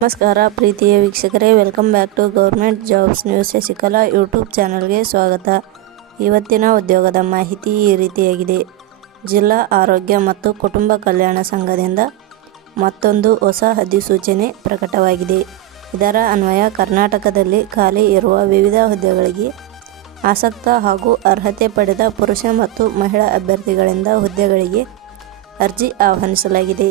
ನಮಸ್ಕಾರ ಪ್ರೀತಿಯ ವೀಕ್ಷಕರೇ, welcome back to government jobs news Shashikala YouTube ಚಾನಲ್ಗೆ ಸ್ವಾಗತ. ಇವತ್ತಿನ ಉದ್ಯೋಗದ ಮಾಹಿತಿ ಈ ರೀತಿಯಾಗಿದೆ. ಜಿಲ್ಲಾ ಆರೋಗ್ಯ ಮತ್ತು ಕುಟುಂಬ ಕಲ್ಯಾಣ ಸಂಘದಿಂದ ಮತ್ತೊಂದು ಹೊಸ ಅಧಿಸೂಚನೆ ಪ್ರಕಟವಾಗಿದೆ. ಇದರ ಅನ್ವಯ ಕರ್ನಾಟಕದಲ್ಲಿ ಖಾಲಿ ಇರುವ ವಿವಿಧ ಹುದ್ದೆಗಳಿಗೆ ಆಸಕ್ತ ಹಾಗೂ ಅರ್ಹತೆ ಪಡೆದ ಪುರುಷ ಮತ್ತು ಮಹಿಳಾ ಅಭ್ಯರ್ಥಿಗಳಿಂದ ಹುದ್ದೆಗಳಿಗೆ ಅರ್ಜಿ ಆಹ್ವಾನಿಸಲಾಗಿದೆ.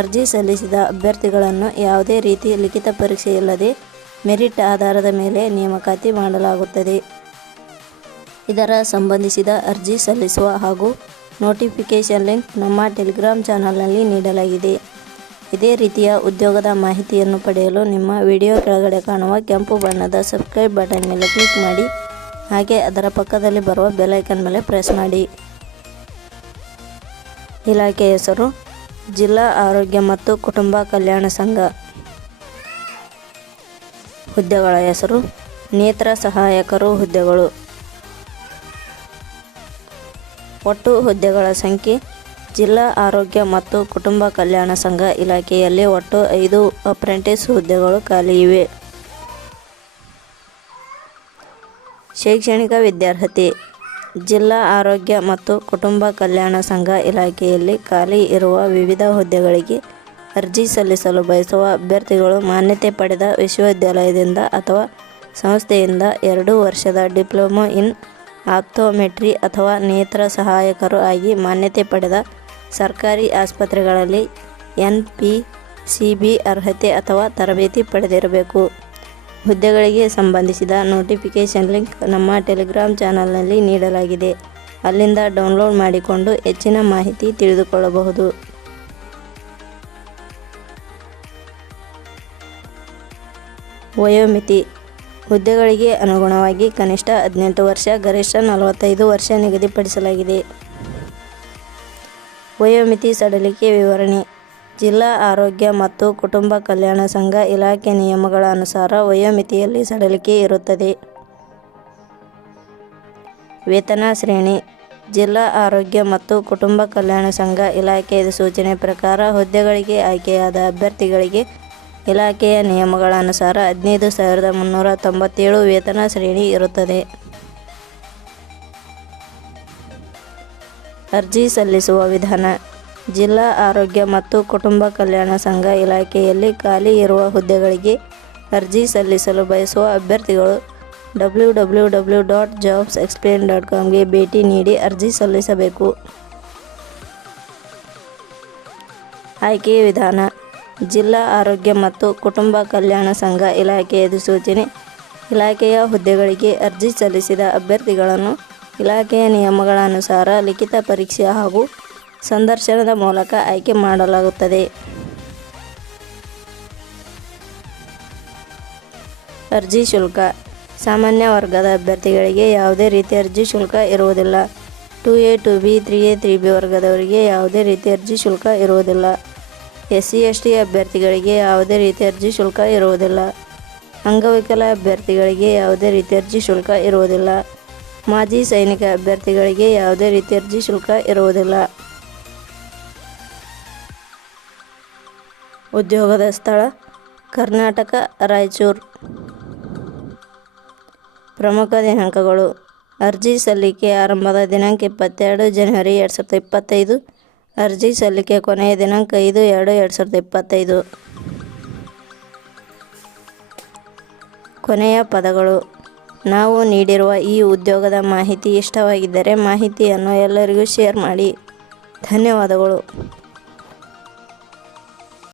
ಅರ್ಜಿ ಸಲ್ಲಿಸಿದ ಅಭ್ಯರ್ಥಿಗಳನ್ನು ಯಾವುದೇ ರೀತಿ ಲಿಖಿತ ಪರೀಕ್ಷೆ ಇಲ್ಲದೆ ಮೆರಿಟ್ ಆಧಾರದ ಮೇಲೆ ನೇಮಕಾತಿ ಮಾಡಲಾಗುತ್ತದೆ. ಇದರ ಸಂಬಂಧಿಸಿದ ಅರ್ಜಿ ಸಲ್ಲಿಸುವ ಹಾಗೂ ನೋಟಿಫಿಕೇಷನ್ ಲಿಂಕ್ ನಮ್ಮ ಟೆಲಿಗ್ರಾಮ್ ಚಾನಲ್ನಲ್ಲಿ ನೀಡಲಾಗಿದೆ. ಇದೇ ರೀತಿಯ ಉದ್ಯೋಗದ ಮಾಹಿತಿಯನ್ನು ಪಡೆಯಲು ನಿಮ್ಮ ವಿಡಿಯೋ ಕೆಳಗಡೆ ಕಾಣುವ ಕೆಂಪು ಬಣ್ಣದ ಸಬ್ಸ್ಕ್ರೈಬ್ ಬಟನ್ ಮೇಲೆ ಕ್ಲಿಕ್ ಮಾಡಿ, ಹಾಗೆ ಅದರ ಪಕ್ಕದಲ್ಲಿ ಬರುವ ಬೆಲ್ ಐಕಾನ್ ಮೇಲೆ ಪ್ರೆಸ್ ಮಾಡಿ. ಇಲಾಖೆ ಹೆಸರು ಜಿಲ್ಲಾ ಆರೋಗ್ಯ ಮತ್ತು ಕುಟುಂಬ ಕಲ್ಯಾಣ ಸಂಘ. ಹುದ್ದೆಗಳ ಹೆಸರು ನೇತ್ರ ಸಹಾಯಕರು ಹುದ್ದೆಗಳು. ಒಟ್ಟು ಹುದ್ದೆಗಳ ಸಂಖ್ಯೆ ಜಿಲ್ಲಾ ಆರೋಗ್ಯ ಮತ್ತು ಕುಟುಂಬ ಕಲ್ಯಾಣ ಸಂಘ ಇಲಾಖೆಯಲ್ಲಿ ಒಟ್ಟು 5 ಅಪ್ರೆಂಟಿಸ್ ಹುದ್ದೆಗಳು ಖಾಲಿ ಇವೆ. ಶೈಕ್ಷಣಿಕ ವಿದ್ಯಾರ್ಹತೆ ಜಿಲ್ಲಾ ಆರೋಗ್ಯ ಮತ್ತು ಕುಟುಂಬ ಕಲ್ಯಾಣ ಸಂಘ ಇಲಾಖೆಯಲ್ಲಿ ಖಾಲಿ ಇರುವ ವಿವಿಧ ಹುದ್ದೆಗಳಿಗೆ ಅರ್ಜಿ ಸಲ್ಲಿಸಲು ಬಯಸುವ ಅಭ್ಯರ್ಥಿಗಳು ಮಾನ್ಯತೆ ಪಡೆದ ವಿಶ್ವವಿದ್ಯಾಲಯದಿಂದ ಅಥವಾ ಸಂಸ್ಥೆಯಿಂದ 2 ವರ್ಷದ ಡಿಪ್ಲೊಮಾ ಇನ್ ಆಪ್ಟೋಮೆಟ್ರಿ ಅಥವಾ ನೇತ್ರ ಸಹಾಯಕರು ಆಗಿ ಮಾನ್ಯತೆ ಪಡೆದ ಸರ್ಕಾರಿ ಆಸ್ಪತ್ರೆಗಳಲ್ಲಿ NPCB ಅರ್ಹತೆ ಅಥವಾ ತರಬೇತಿ ಪಡೆದಿರಬೇಕು. ಹುದ್ದೆಗಳಿಗೆ ಸಂಬಂಧಿಸಿದ ನೋಟಿಫಿಕೇಷನ್ ಲಿಂಕ್ ನಮ್ಮ ಟೆಲಿಗ್ರಾಮ್ ಚಾನಲ್ನಲ್ಲಿ ನೀಡಲಾಗಿದೆ. ಅಲ್ಲಿಂದ ಡೌನ್ಲೋಡ್ ಮಾಡಿಕೊಂಡು ಹೆಚ್ಚಿನ ಮಾಹಿತಿ ತಿಳಿದುಕೊಳ್ಳಬಹುದು. ವಯೋಮಿತಿ ಹುದ್ದೆಗಳಿಗೆ ಅನುಗುಣವಾಗಿ ಕನಿಷ್ಠ 18 ವರ್ಷ, ಗರಿಷ್ಠ 45 ವರ್ಷ ನಿಗದಿಪಡಿಸಲಾಗಿದೆ. ವಯೋಮಿತಿ ಸಡಿಲಿಕೆ ವಿವರಣೆ ಜಿಲ್ಲಾ ಆರೋಗ್ಯ ಮತ್ತು ಕುಟುಂಬ ಕಲ್ಯಾಣ ಸಂಘ ಇಲಾಖೆ ನಿಯಮಗಳ ಅನುಸಾರ ವಯೋಮಿತಿಯಲ್ಲಿ ಸಡಿಲಿಕೆ ಇರುತ್ತದೆ. ವೇತನ ಶ್ರೇಣಿ ಜಿಲ್ಲಾ ಆರೋಗ್ಯ ಮತ್ತು ಕುಟುಂಬ ಕಲ್ಯಾಣ ಸಂಘ ಇಲಾಖೆ ಸೂಚನೆ ಪ್ರಕಾರ ಹುದ್ದೆಗಳಿಗೆ ಆಯ್ಕೆಯಾದ ಅಭ್ಯರ್ಥಿಗಳಿಗೆ ಇಲಾಖೆಯ ನಿಯಮಗಳ ಅನುಸಾರ 15,397 ವೇತನ ಶ್ರೇಣಿ ಇರುತ್ತದೆ. ಅರ್ಜಿ ಸಲ್ಲಿಸುವ ವಿಧಾನ ಜಿಲ್ಲಾ ಆರೋಗ್ಯ ಮತ್ತು ಕುಟುಂಬ ಕಲ್ಯಾಣ ಸಂಘ ಇಲಾಖೆಯಲ್ಲಿ ಖಾಲಿ ಇರುವ ಹುದ್ದೆಗಳಿಗೆ ಅರ್ಜಿ ಸಲ್ಲಿಸಲು ಬಯಸುವ ಅಭ್ಯರ್ಥಿಗಳು www.jobsexplain.com ಗೆ ಭೇಟಿ ನೀಡಿ ಅರ್ಜಿ ಸಲ್ಲಿಸಬೇಕು. ಆಯ್ಕೆಯ ವಿಧಾನ ಜಿಲ್ಲಾ ಆರೋಗ್ಯ ಮತ್ತು ಕುಟುಂಬ ಕಲ್ಯಾಣ ಸಂಘ ಇಲಾಖೆ ಅಧಿಸೂಚನೆ ಇಲಾಖೆಯ ಹುದ್ದೆಗಳಿಗೆ ಅರ್ಜಿ ಸಲ್ಲಿಸಿದ ಅಭ್ಯರ್ಥಿಗಳನ್ನು ಇಲಾಖೆಯ ನಿಯಮಗಳ ಅನುಸಾರ ಲಿಖಿತ ಪರೀಕ್ಷೆ ಹಾಗೂ ಸಂದರ್ಶನದ ಮೂಲಕ ಆಯ್ಕೆ ಮಾಡಲಾಗುತ್ತದೆ. ಅರ್ಜಿ ಶುಲ್ಕ ಸಾಮಾನ್ಯ ವರ್ಗದ ಅಭ್ಯರ್ಥಿಗಳಿಗೆ ಯಾವುದೇ ರೀತಿಯ ಅರ್ಜಿ ಶುಲ್ಕ ಇರುವುದಿಲ್ಲ. 2A 2B 3A 3B ವರ್ಗದವರಿಗೆ ಯಾವುದೇ ರೀತಿಯ ಅರ್ಜಿ ಶುಲ್ಕ ಇರುವುದಿಲ್ಲ. SC/ST ಅಭ್ಯರ್ಥಿಗಳಿಗೆ ಯಾವುದೇ ರೀತಿಯ ಅರ್ಜಿ ಶುಲ್ಕ ಇರುವುದಿಲ್ಲ. ಅಂಗವಿಕಲ ಅಭ್ಯರ್ಥಿಗಳಿಗೆ ಯಾವುದೇ ರೀತಿಯ ಅರ್ಜಿ ಶುಲ್ಕ ಇರುವುದಿಲ್ಲ. ಮಾಜಿ ಸೈನಿಕ ಅಭ್ಯರ್ಥಿಗಳಿಗೆ ಯಾವುದೇ ರೀತಿಯ ಅರ್ಜಿ ಶುಲ್ಕ ಇರುವುದಿಲ್ಲ. ಉದ್ಯೋಗದ ಸ್ಥಳ ಕರ್ನಾಟಕ, ರಾಯಚೂರು. ಪ್ರಮುಖ ದಿನಾಂಕಗಳು ಅರ್ಜಿ ಸಲ್ಲಿಕೆ ಆರಂಭದ ದಿನಾಂಕ 22 ಜನವರಿ 2025. ಅರ್ಜಿ ಸಲ್ಲಿಕೆ ಕೊನೆಯ ದಿನಾಂಕ 5/2/2025. ಕೊನೆಯ ಪದಗಳು ನಾವು ನೀಡಿರುವ ಈ ಉದ್ಯೋಗದ ಮಾಹಿತಿ ಇಷ್ಟವಾಗಿದ್ದರೆ ಮಾಹಿತಿಯನ್ನು ಎಲ್ಲರಿಗೂ ಶೇರ್ ಮಾಡಿ. ಧನ್ಯವಾದಗಳು.